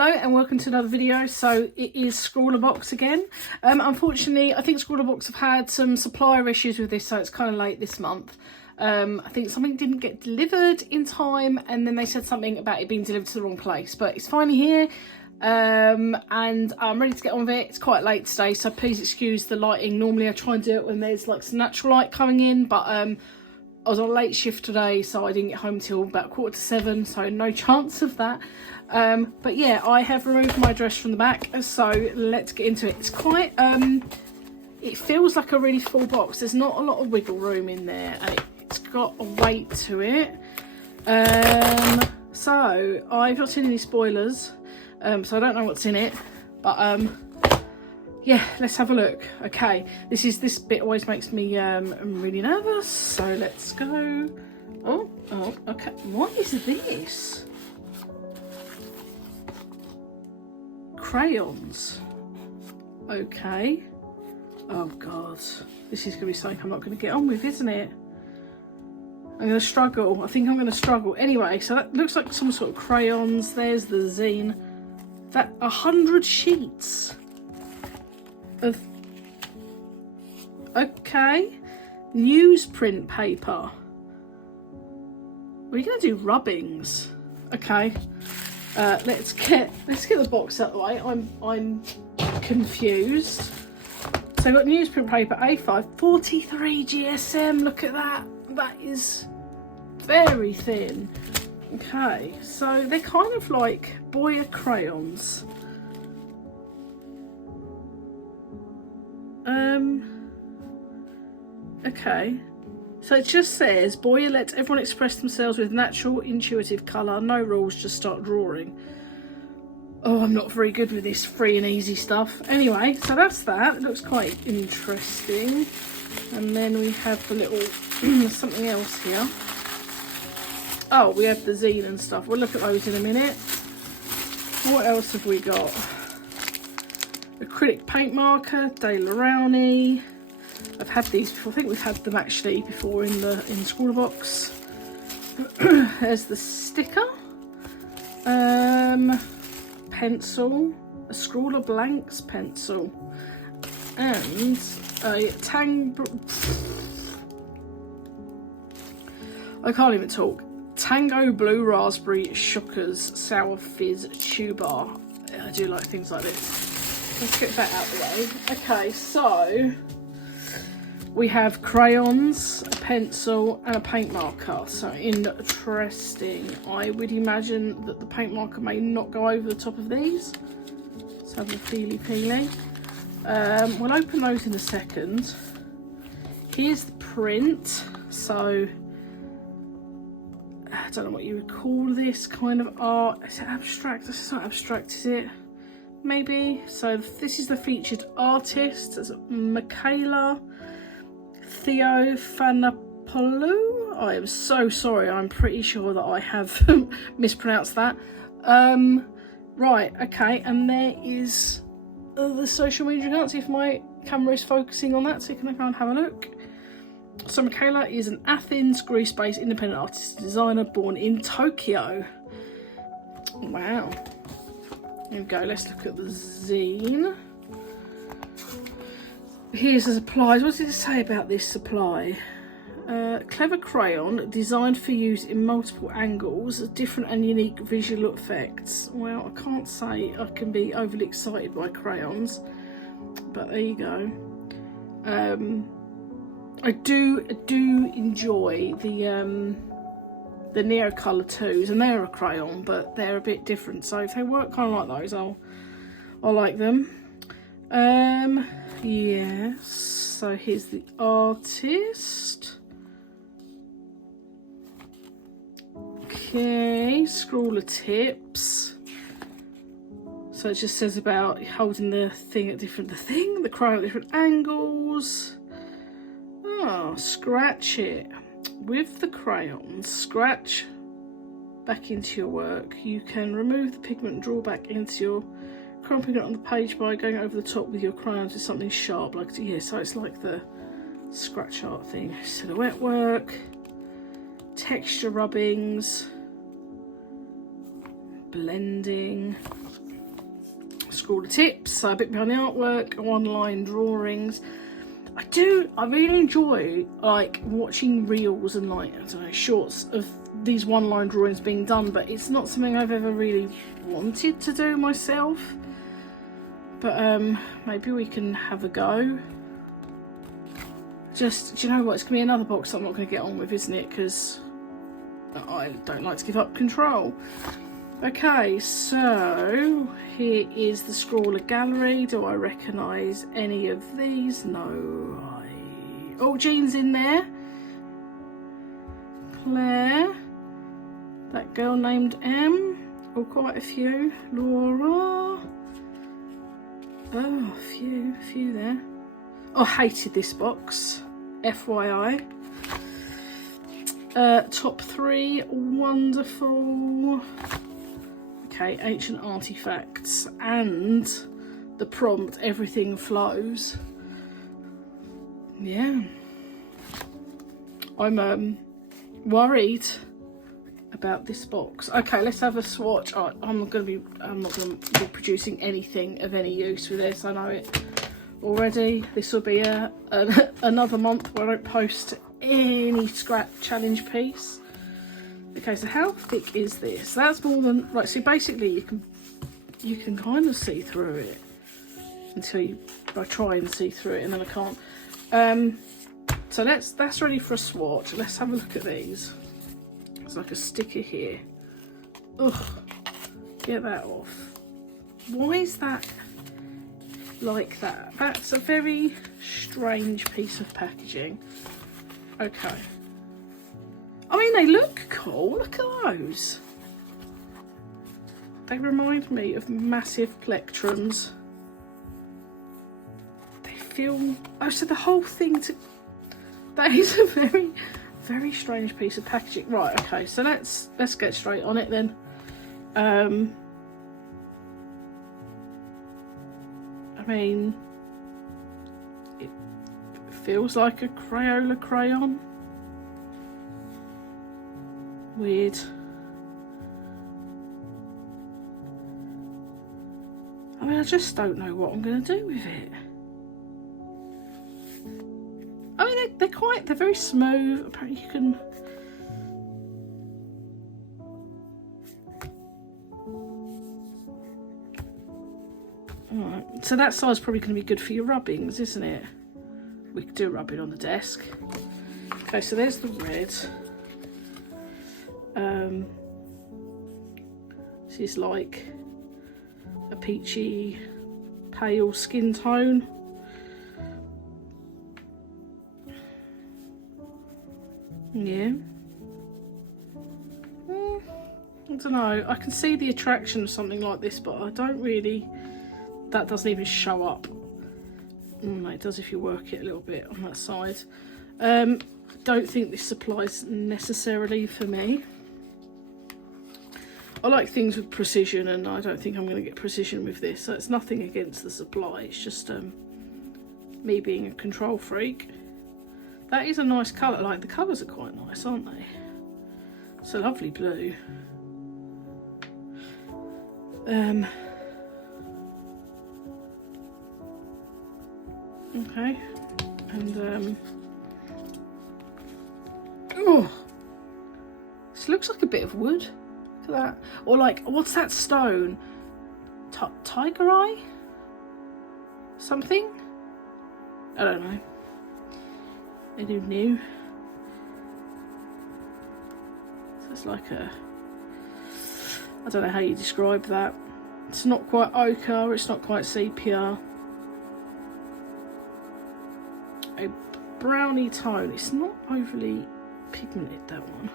Hello and welcome to another video. So it is Scrawlrbox again. Unfortunately, I think Scrawlrbox have had some supplier issues with this, so it's kind of late this month. I think something didn't get delivered in time, and then they said something about it being delivered to the wrong place, but it's finally here. And I'm ready to get on with it. It's quite late today, so please excuse the lighting. Normally I try and do it when there's like some natural light coming in, but I was on a late shift today, so I didn't get home till about 6:45, so no chance of that. But yeah, I have removed my dress from the back, so let's get into it. It's quite, it feels like a really full box. There's not a lot of wiggle room in there, and it's got a weight to it. So I've not seen any spoilers, so I don't know what's in it, but yeah, let's have a look. Okay, this bit always makes me really nervous, so let's go. Oh, okay, what is this? Crayons. Okay. Oh god, this is gonna be something I'm not gonna get on with, isn't it? I'm gonna struggle. I think I'm gonna struggle. Anyway, so that looks like some sort of crayons. There's the zine. That 100 sheets of, okay, newsprint paper. We're gonna do rubbings. Okay. Let's get the box out of the way. I'm confused. So I've got newsprint paper A5, 43 GSM. Look at that. That is very thin. Okay, so they're kind of like Boya crayons. Okay. So it just says, Boya lets everyone express themselves with natural, intuitive colour. No rules, just start drawing. Oh, I'm not very good with this free and easy stuff. Anyway, so that's that. It looks quite interesting. And then we have the little something else here. Oh, we have the zine and stuff. We'll look at those in a minute. What else have we got? Acrylic paint marker, De Larouni. I've had these before. I think we've had them actually before in Scrawlrbox. There's the sticker. Pencil. A Scrawler Blanks pencil. And a I can't even talk. Tango Blue Raspberry Shookers Sour Fizz Chew Bar. I do like things like this. Let's get that out of the way. Okay, so we have crayons, a pencil and a paint marker. So interesting. I would imagine that the paint marker may not go over the top of these. Let's have a feely. We'll open those in a second. Here's the print. So I don't know what you would call this kind of art. Is it abstract? This is not abstract, is it? Maybe. So this is the featured artist. It's Michaela Theophanopoulou. I am so sorry. I'm pretty sure that I have mispronounced that. Right, okay, and there is the social media account. See if my camera is focusing on that, so you can go and have a look. So Michaela is an Athens, Greece-based independent artist and designer born in Tokyo. Wow. There we go, let's look at the zine. Here's the supplies. What does it say about this supply? Clever crayon designed for use in multiple angles, different and unique visual effects. Well, I can't say I can be overly excited by crayons, but there you go. I do enjoy the Neocolour 2s, and they're a crayon, but they're a bit different. So if they work kind of like those, I'll like them. Yes. So here's the artist. Okay, Scrawler tips. So it just says about holding the thing at the crayon at different angles. Oh, scratch it with the crayons. Scratch back into your work. You can remove the pigment and draw back into your crayon pigment on the page by going over the top with your crayons with something sharp, like, yeah, so it's like the scratch art thing. Silhouette work, texture rubbings, blending. scrawler tips, so a bit behind the artwork, one-line drawings. I really enjoy like watching reels and like, I don't know, shorts of these one-line drawings being done, but it's not something I've ever really wanted to do myself. But maybe we can have a go. Just, do you know what, it's gonna be another box I'm not gonna get on with, isn't it? Because I don't like to give up control. Okay, so here is the Scrawler gallery. Do I recognise any of these? No. Oh, Jean's in there. Claire. That girl named M. Oh, quite a few. Laura. Oh, a few there. Oh, hated this box. FYI. Top 3, wonderful. Okay, ancient artifacts and the prompt, everything flows. Yeah. I'm worried about this box. Okay, let's have a swatch. I'm not gonna be producing anything of any use with this. I know it already. This will be another month where I don't post any scrap challenge piece. Okay, so how thick is this? That's more than, right, so basically you can kind of see through it until I try and see through it and then I can't. So that's ready for a swatch. Let's have a look at these. There's like a sticker here. Ugh, get that off. Why is that like that? That's a very strange piece of packaging. Okay. I mean, they look cool. Look at those. They remind me of massive plectrums. They feel... Oh, so the whole thing... That is a very, very strange piece of packaging. Right, okay, so let's get straight on it then. I mean... It feels like a Crayola crayon. Weird. I mean, I just don't know what I'm going to do with it. I mean, they're very smooth. Apparently you can... Alright, so that side's probably going to be good for your rubbings, isn't it? We could do a rubbing on the desk. Okay, so there's the red. This is like a peachy pale skin tone. Yeah. I don't know, I can see the attraction of something like this, but I don't really, that doesn't even show up. It does if you work it a little bit on that side. Don't think this applies necessarily for me. I like things with precision, and I don't think I'm going to get precision with this. So it's nothing against the supply, it's just me being a control freak. That is a nice colour. Like, the colours are quite nice, aren't they? It's a lovely blue. Okay, and oh, this looks like a bit of wood. Look at that. Or like, what's that stone? Tiger eye? Something? I don't know. I don't know. So it's like a, I don't know how you describe that. It's not quite ochre, it's not quite sepia. A browny tone. It's not overly pigmented, that one.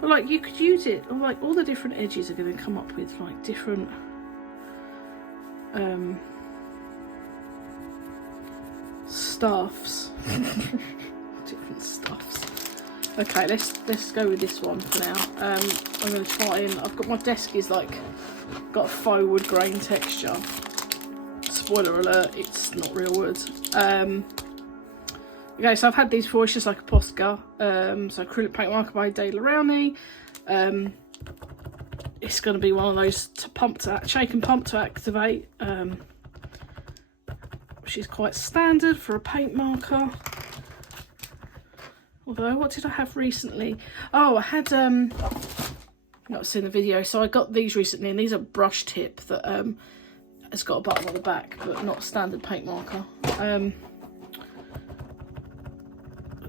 But like, you could use it, or like all the different edges are going to come up with like different stuffs. Different stuffs. Okay, let's go with this one for now. I'm going to try and, I've got, my desk is like got a faux wood grain texture. Spoiler alert, it's not real wood. Okay, so I've had these before. It's just like a Posca. So acrylic paint marker by De La Rowney. it's going to be one of those shake and pump to activate, which is quite standard for a paint marker. Although, what did I have recently? Oh, I had, not seen the video, so I got these recently, and these are brush tip that has got a button on the back, but not a standard paint marker.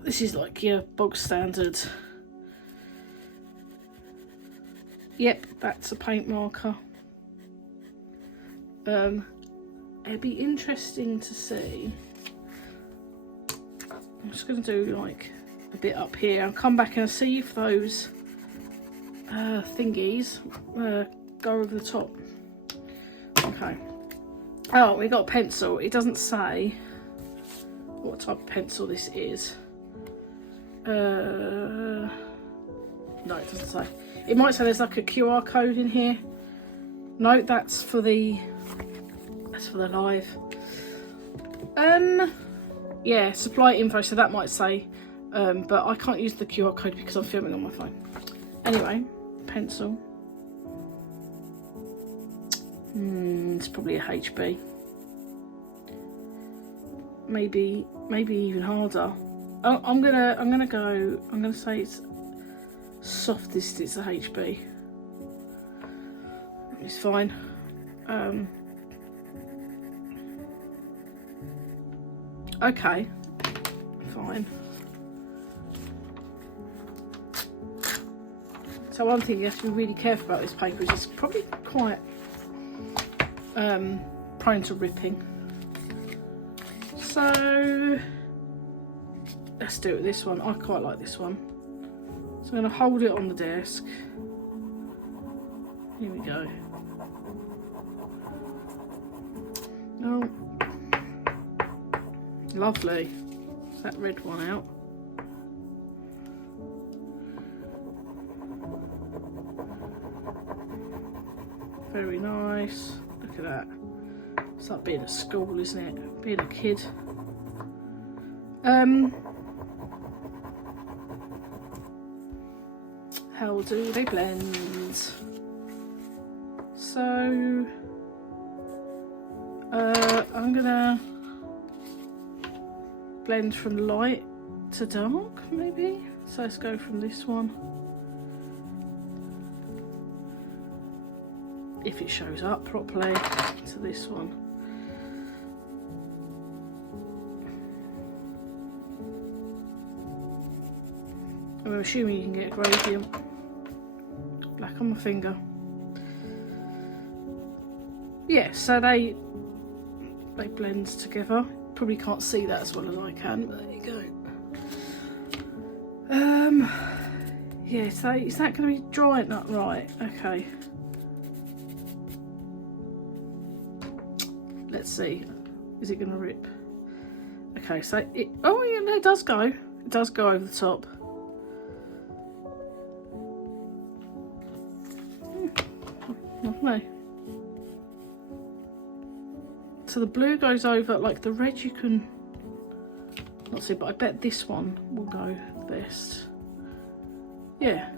This is like your bog standard. Yep, that's a paint marker. It'd be interesting to see. I'm just going to do like a bit up here. I'll come back and see if those thingies go over the top. Okay. Oh, we got a pencil. It doesn't say what type of pencil this is. No, it doesn't say. It might say there's like a QR code in here. No, that's for the live. Yeah, supply info, so that might say, but I can't use the QR code because I'm filming on my phone. Anyway, pencil. It's probably a HB. Maybe even harder. Oh, I'm gonna say it's softest. It's a HB. It's fine. Okay, fine. So one thing you have to be really careful about this paper is it's probably quite prone to ripping. So let's do it with this one. I quite like this one. So I'm going to hold it on the desk. Here we go. Oh, lovely. That red one out. Very nice. Look at that. It's like being at school, isn't it? Being a kid. How do they blend? So I'm gonna blend from light to dark, maybe. So let's go from this one. If it shows up properly, to this one. I'm assuming you can get a gradient. Black on my finger. Yeah, so they blend together. Probably can't see that as well as I can, but there you go. Yeah, so is that going to be dry? Not right. Okay. Let's see. Is it going to rip? Okay, so it. Oh yeah, no, it does go. It does go over the top. Lovely. So the blue goes over, like the red you can not see, but I bet this one will go the best. Yeah.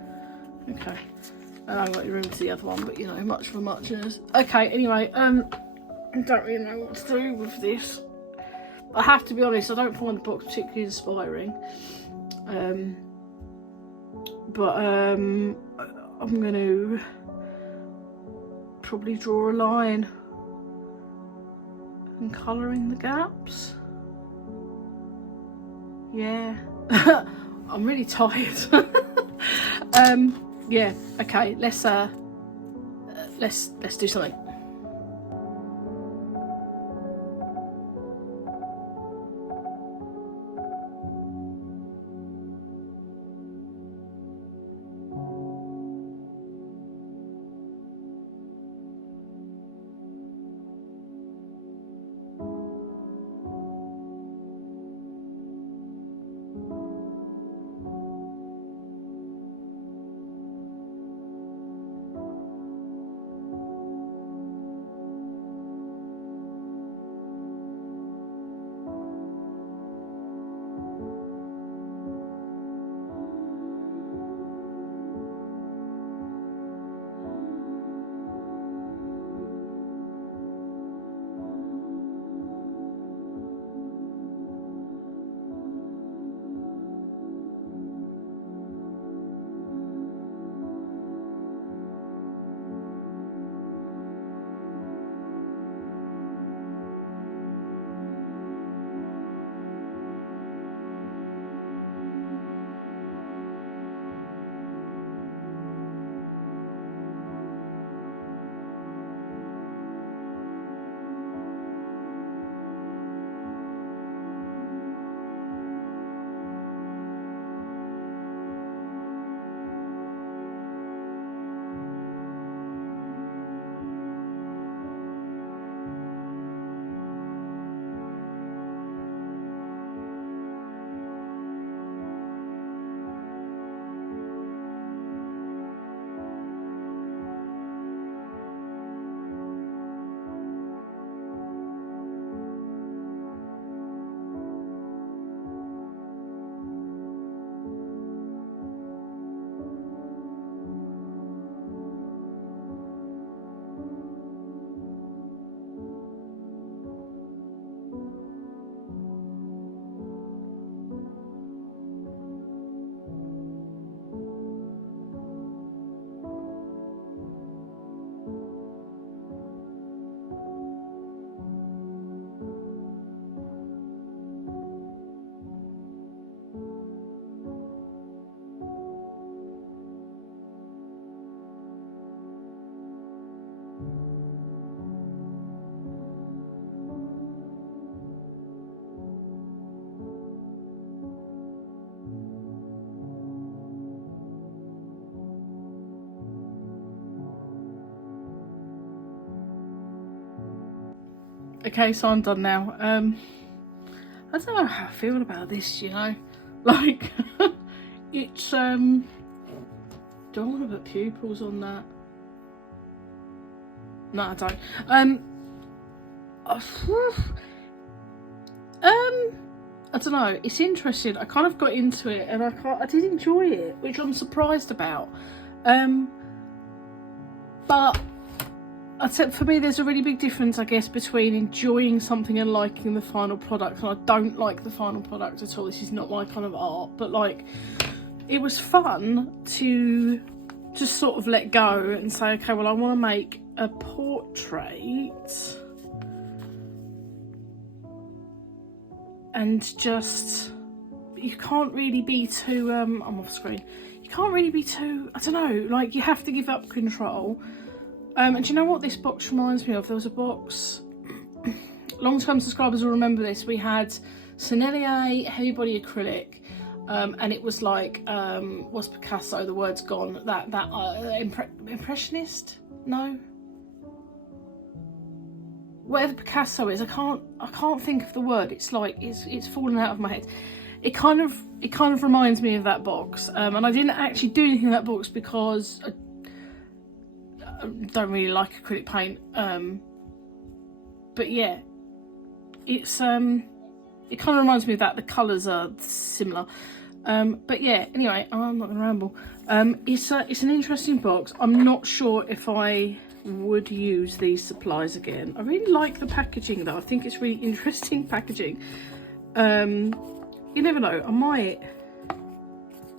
Okay. And I've got your room to the other one, but you know, much for muchness. Okay, anyway, I don't really know what to do with this. I have to be honest, I don't find the box particularly inspiring. But I'm going to probably draw a line and colour in the gaps. Yeah. I'm really tired. Yeah, okay, let's do something. Okay, so I'm done now. I don't know how I feel about this, you know, like it's do I want to put pupils on that? No, I don't. I don't know, it's interesting. I kind of got into it and I did enjoy it, which I'm surprised about. But I'd say for me there's a really big difference, I guess, between enjoying something and liking the final product. And I don't like the final product at all. This is not my kind of art, but like it was fun to just sort of let go and say, okay, well, I want to make a portrait and just, you can't really be too I'm off screen, you can't really be too, I don't know, like you have to give up control. And do you know what this box reminds me of? There was a box, long-term subscribers will remember this, we had Sennelier heavy body acrylic, and it was like was Picasso, the word's gone, that impressionist, no, whatever Picasso is, I can't think of the word. It's like it's fallen out of my head. It kind of reminds me of that box, and I didn't actually do anything in that box because I don't really like acrylic paint. But yeah, it's it kind of reminds me of that. The colours are similar. But yeah, anyway, I'm not gonna ramble. It's an interesting box. I'm not sure if I would use these supplies again. I really like the packaging though. I think it's really interesting packaging. You never know, I might,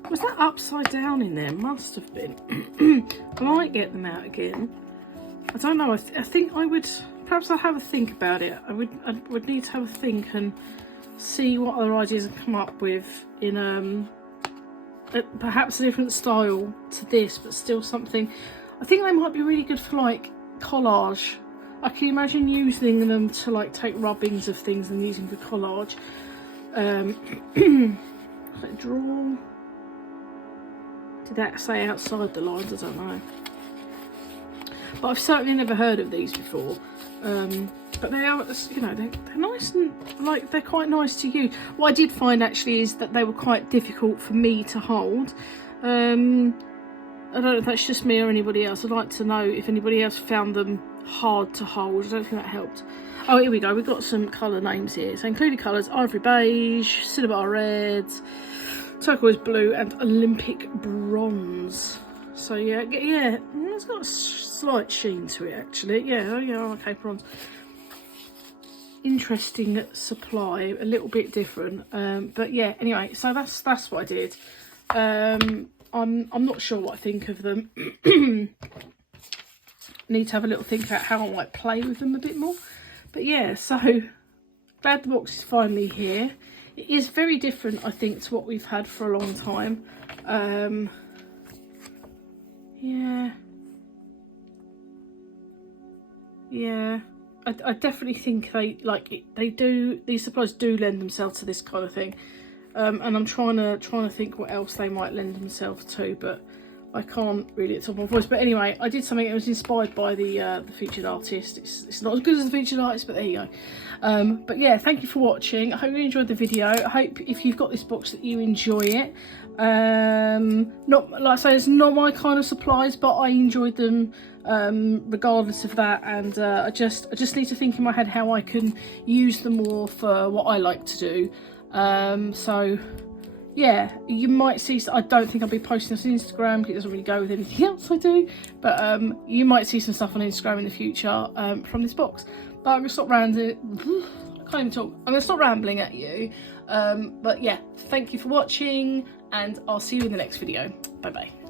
was that upside down in there? Must have been. I might get them out again. I don't know, I think I would, perhaps I'll have a think about it. I would need to have a think and see what other ideas I come up with in perhaps a different style to this, but still something. I think they might be really good for like collage. I can imagine using them to like take rubbings of things and using for collage. Draw. Did that say outside the lines? I don't know. But I've certainly never heard of these before. But they are, you know, they're nice and like they're quite nice to use. What I did find actually is that they were quite difficult for me to hold. I don't know if that's just me or anybody else. I'd like to know if anybody else found them hard to hold. I don't think that helped. Oh, here we go. We've got some colour names here. So included colours: ivory beige, cinnabar red, turquoise blue, and Olympic bronze. So yeah, it's got a slight sheen to it actually. Yeah, okay, bronze. Interesting supply, a little bit different. But yeah, anyway, so that's what I did. I'm not sure what I think of them. Need to have a little think about how I might play with them a bit more. But yeah, so glad the box is finally here. It is very different, I think, to what we've had for a long time. Yeah, I definitely think these supplies do lend themselves to this kind of thing. And I'm trying to think what else they might lend themselves to, but I can't really at the top of my voice. But anyway, I did something that was inspired by the featured artist. It's not as good as the featured artist, but there you go. But yeah, thank you for watching. I hope you enjoyed the video. I hope if you've got this box that you enjoy it. Not like I say, it's not my kind of supplies, but I enjoyed them regardless of that. And I just need to think in my head how I can use them more for what I like to do. So yeah, you might see, I don't think I'll be posting this on Instagram because it doesn't really go with anything else I do, but you might see some stuff on Instagram in the future from this box. But I'm gonna stop rambling. I can't even talk. I'm gonna stop rambling at you. But yeah, thank you for watching, and I'll see you in the next video. Bye bye.